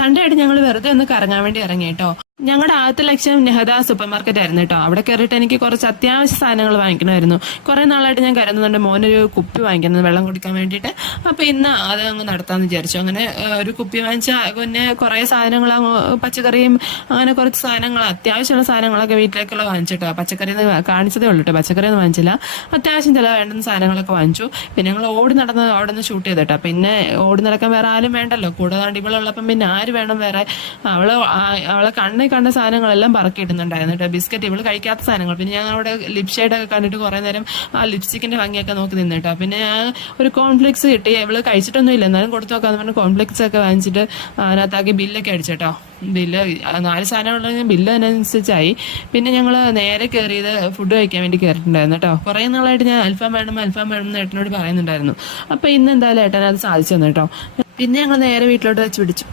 Sunday ആയിട്ട് ഞങ്ങൾ വെറുതെ ഒന്ന് കറങ്ങാൻ വേണ്ടി ഇറങ്ങി കേട്ടോ. ഞങ്ങളുടെ ആദ്യത്തെ ലക്ഷ്യം നെഹദ സൂപ്പർ മാർക്കറ്റ് ആയിരുന്നു കേട്ടോ. അവിടെ കയറിയിട്ട് എനിക്ക് കുറച്ച് അത്യാവശ്യ സാധനങ്ങൾ വാങ്ങിക്കണമായിരുന്നു. കുറെ നാളായിട്ട് ഞാൻ കരുതുന്നുണ്ട് മോനൊരു കുപ്പി വാങ്ങിക്കുന്നത് വെള്ളം കുടിക്കാൻ വേണ്ടിയിട്ട്. അപ്പൊ ഇന്ന് അത് അങ്ങ് നടത്താന്ന് വിചാരിച്ചു. അങ്ങനെ ഒരു കുപ്പി വാങ്ങിച്ച പിന്നെ കുറെ സാധനങ്ങൾ, പച്ചക്കറിയും അങ്ങനെ കുറച്ച് സാധനങ്ങൾ, അത്യാവശ്യമുള്ള സാധനങ്ങളൊക്കെ വീട്ടിലേക്കുള്ള വാങ്ങിച്ചിട്ടോ. പച്ചക്കറി കാണിച്ചതേ ഉള്ളൂ കേട്ടോ, പച്ചക്കറി ഒന്നും വാങ്ങിച്ചില്ല. അത്യാവശ്യം ചില വേണ്ടുന്ന സാധനങ്ങളൊക്കെ വാങ്ങിച്ചു. പിന്നെ ഞങ്ങൾ ഓടി നടന്ന് അവിടെ നിന്ന് ഷൂട്ട് ചെയ്തിട്ടോ. പിന്നെ ഓടി നടക്കാൻ വേറെ ആരും വേണ്ടല്ലോ, കൂടെ അടിപൊളിയുള്ളപ്പം പിന്നെ ആര് വേണം വേറെ. അവളെ കണ്ട സാധനങ്ങളെല്ലാം പറക്കിയിടുന്നുണ്ടായിരുന്നു കേട്ടോ. ബിസ്ക്കറ്റ്, ഇവള് കഴിക്കാത്ത സാധനങ്ങൾ. പിന്നെ ഞാൻ അവിടെ ലിപ് ഷെയ്ഡൊക്കെ കണ്ടിട്ട് കുറെ നേരം ആ ലിപ്സ്റ്റിക്കിന്റെ ഭംഗിയൊക്കെ നോക്കി നിന്നിട്ടോ. പിന്നെ ഞാൻ ഒരു കോൺഫ്ലെക്സ് കിട്ടി. ഇവള് കഴിച്ചിട്ടൊന്നും ഇല്ല, എന്നാലും കൊടുത്തു നോക്കാന്ന് പറഞ്ഞ് കോൺഫ്ലെക്സ് ഒക്കെ വാങ്ങിച്ചിട്ട് അതിനകത്താക്കി ബില്ലൊക്കെ അടിച്ചേട്ടോ. Bill 4 സാധനമുള്ള bill അതിനനുസരിച്ചായി. പിന്നെ ഞങ്ങൾ നേരെ കയറിയത് ഫുഡ് കഴിക്കാൻ വേണ്ടി കയറിയിട്ടുണ്ടായിരുന്നു കേട്ടോ. കുറേ നാളായിട്ട് ഞാൻ അൽഫാം വേണം എന്ന് ഏട്ടനോട് പറയുന്നുണ്ടായിരുന്നു. അപ്പൊ ഇന്ന് എന്തായാലും ഏട്ടൻ അത് സാധിച്ചു തന്നു കേട്ടോ. പിന്നെ ഞങ്ങൾ നേരെ വീട്ടിലോട്ട് വെച്ച് പിടിച്ചു.